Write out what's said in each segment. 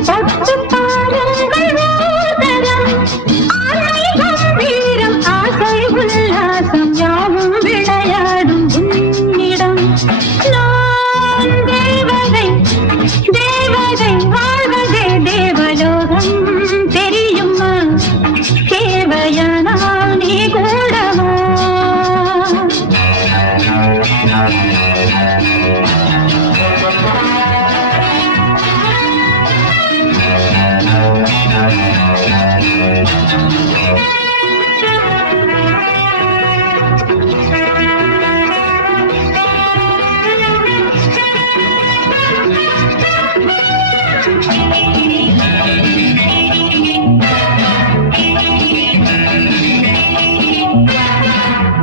தொட்டு பாருங்கள் ஓதரம் ஆசை கம்பீரம் ஆசை உல்லாசம் யாவும் விளையாடும் உன்னிடம் நான் தேவதை தேவதை வாழ்வதே தேவலோகம் தெரியுமா தேவையானால் நீ கூடவா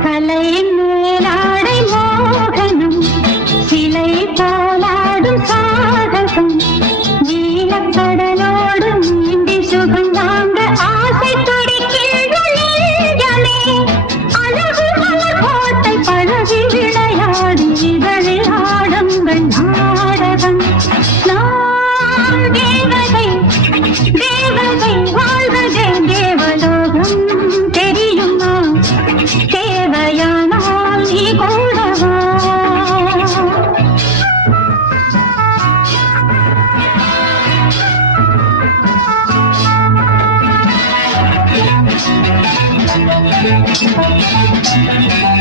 கலையின் மேலாடை மோகனம் சிலை போலாடும் சாகசம் நீலக்கடலோடு நீந்தி சுகம் வாங்க ஆசை துடிக்கின்ற நெஞ்சமே அழகு மலர் கோட்டை பழகி விளையாடி இதழில் ஆடுங்கள் நாடகம் நான் தேவதை தேவதை வாழ்வதே தேவலோகம் தெரியுமா தேவையானால் நீ கூடவா Thank you.